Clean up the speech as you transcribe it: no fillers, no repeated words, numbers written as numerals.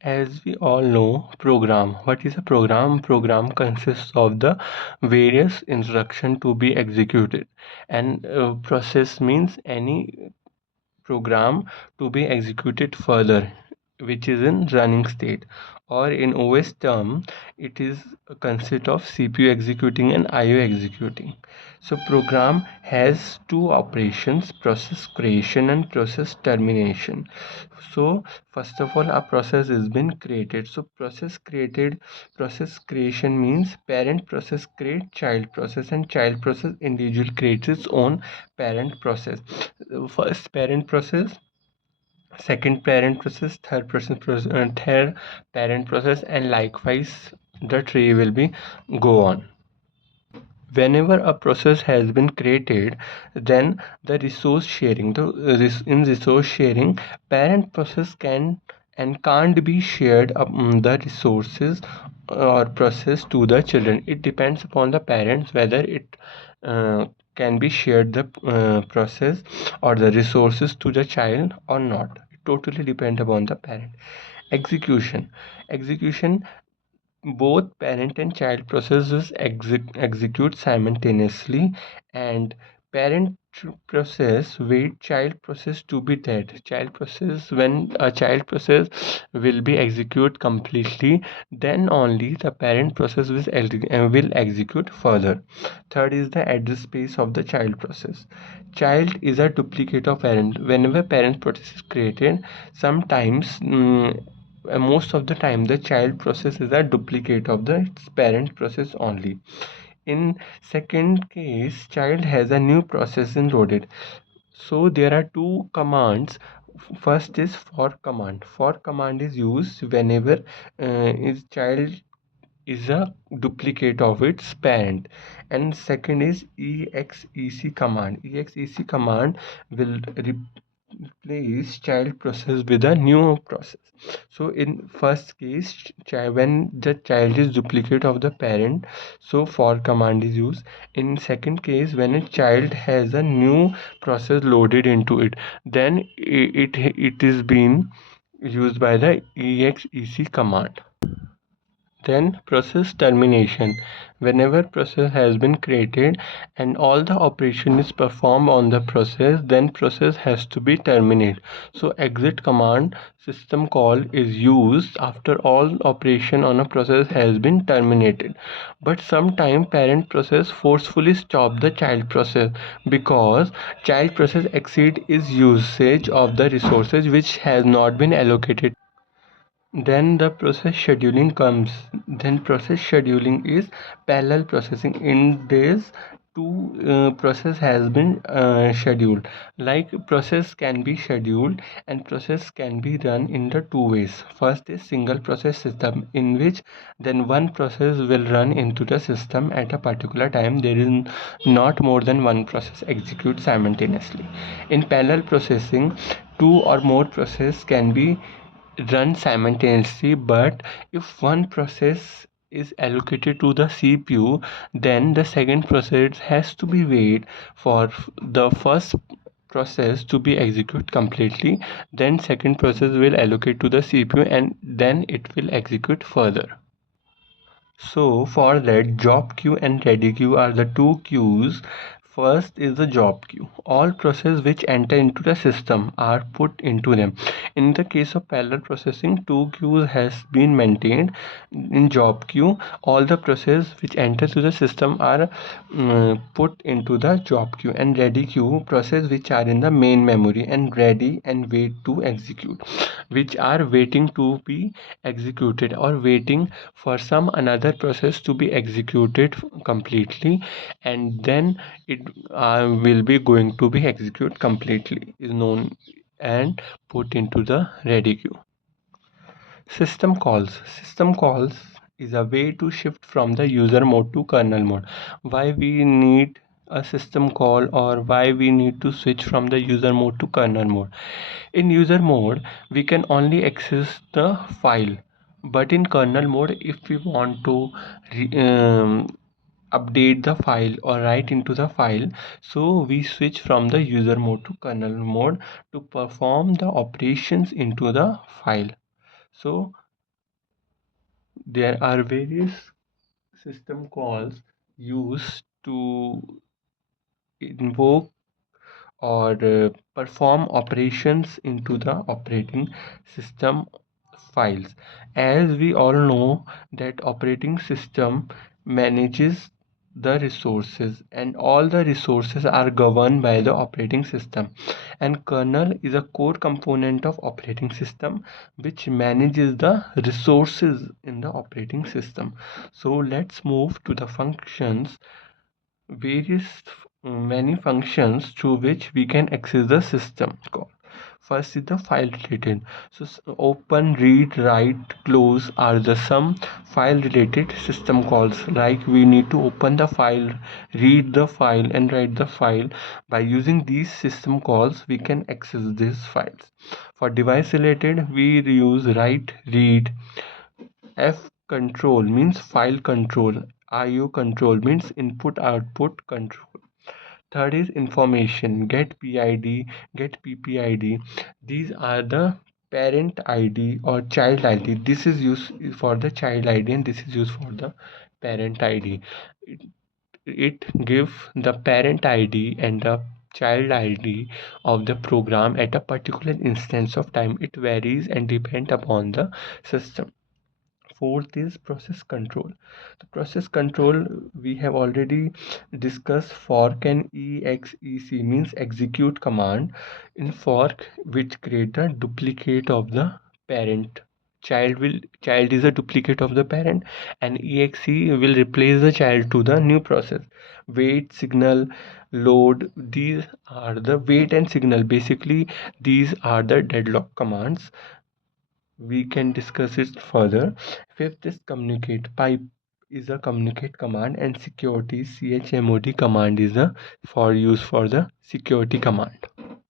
As we all know, program. What is a program? Program consists of the various instruction to be executed, and process means any program to be executed further, which is in running state, or in OS term it is consist of CPU executing and IO executing. So program has two operations: process creation and process termination. So first of all, a process has been created. So process creation means parent process create child process, and child process individual creates its own parent process. First parent process, second parent process, third parent process, and likewise the tree will be go on. Whenever a process has been created, then the resource sharing, in resource sharing, parent process can and can't be shared the resources or process to the children. It depends upon the parents whether it uh, can be shared the process or the resources to the child or not. It totally depends upon the parent. Execution, both parent and child processes execute simultaneously, and parent process wait child process to be dead. Child process, when a child process will be execute completely, then only the parent process will execute further. Third is the address space of the child process. Child is a duplicate of parent. Whenever parent process is created, sometimes most of the time the child process is a duplicate of the parent process only. In second case, child has a new process loaded. So there are two commands. First is for command. For command is used whenever is child is a duplicate of its parent. And second is exec command. Exec command will replace child process with a new process. So in first case, when the child is duplicate of the parent, so for command is used. In second case, when a child has a new process loaded into it, then it is being used by the exec command. Then process termination. Whenever process has been created and all the operation is performed on the process, then process has to be terminated. So exit command system call is used after all operation on a process has been terminated. But sometimes parent process forcefully stop the child process because child process exceed its usage of the resources which has not been allocated. Then the process scheduling comes. Then process scheduling is parallel processing. In days, two process has been scheduled. Like process can be scheduled and process can be run in the two ways. First is single process system, in which then one process will run into the system at a particular time. There is not more than one process execute simultaneously. In parallel processing, two or more process can be run simultaneously, but if one process is allocated to the CPU, then the second process has to be wait for the first process to be executed completely, then second process will allocate to the CPU and then it will execute further. So for that, job queue and ready queue are the two queues. First is the job queue. All processes which enter into the system are put into them. In the case of parallel processing, two queues has been maintained. In job queue, all the processes which enter to the system are put into the job queue, and ready queue process which are in the main memory and ready and wait to execute, which are waiting to be executed or waiting for some another process to be executed completely, and then it will be going to be executed completely is known and put into the ready queue. System calls is a way to shift from the user mode to kernel mode. Why we need a system call, or why we need to switch from the user mode to kernel mode? In user mode, we can only access the file, but in kernel mode, if we want to update the file or write into the file, so we switch from the user mode to kernel mode to perform the operations into the file. So there are various system calls used to invoke or perform operations into the operating system files. As we all know that operating system manages the resources, and all the resources are governed by the operating system, and kernel is a core component of operating system which manages the resources in the operating system. So let's move to the functions, various many functions through which we can access the system call. First is the file related. So open, read, write, close are the some file related system calls. Like we need to open the file, read the file, and write the file. By using these system calls, we can access these files. For device related, we use write, read. F control means file control. IO control means input output control. Third is information, get PID, get PPID. These are the parent ID or child ID. This is used for the child ID and this is used for the parent ID. It gives the parent ID and the child ID of the program at a particular instance of time. It varies and depends upon the system. Fourth is process control. The process control we have already discussed. Fork and exec means execute command. In fork, which create a duplicate of the parent. Child is a duplicate of the parent, and exe will replace the child to the new process. Wait, signal, load, these are the wait and signal. Basically, these are the deadlock commands. We can discuss it further. Fifth is communicate. Pipe is a communicate command, and security chmod command is a for use for the security command.